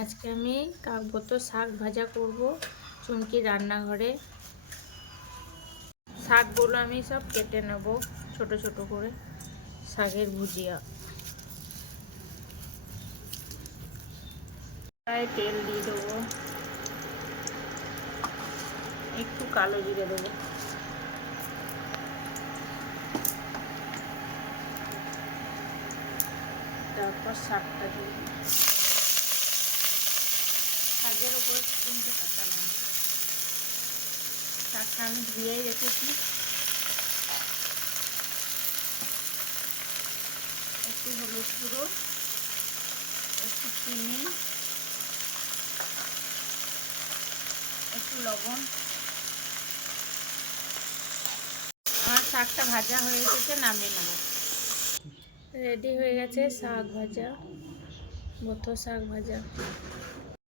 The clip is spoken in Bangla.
আজকে আমি কাকবত শাক ভাজা করব চুমকি রান্নাঘরে। শাকগুলো আমি সব কেটে নেব ছোট ছোট করে। শাকের ভুজিয়া। তেল দিয়ে দেবো, একটু কালো জিরে দেবো, তারপর শাকটা দিয়ে শাকের উপরে 3টে কাঁচা লঙ্কা। শাকটা আমি ধুয়েই রেখেছি। একটু হলুদ গুঁড়ো, একটু চিনি, একটু লবণ। আমার শাকটা ভাজা হয়ে গেছে, নামিয়ে নেব। রেডি হয়ে গেছে শাক ভাজা, বথ শাক ভাজা।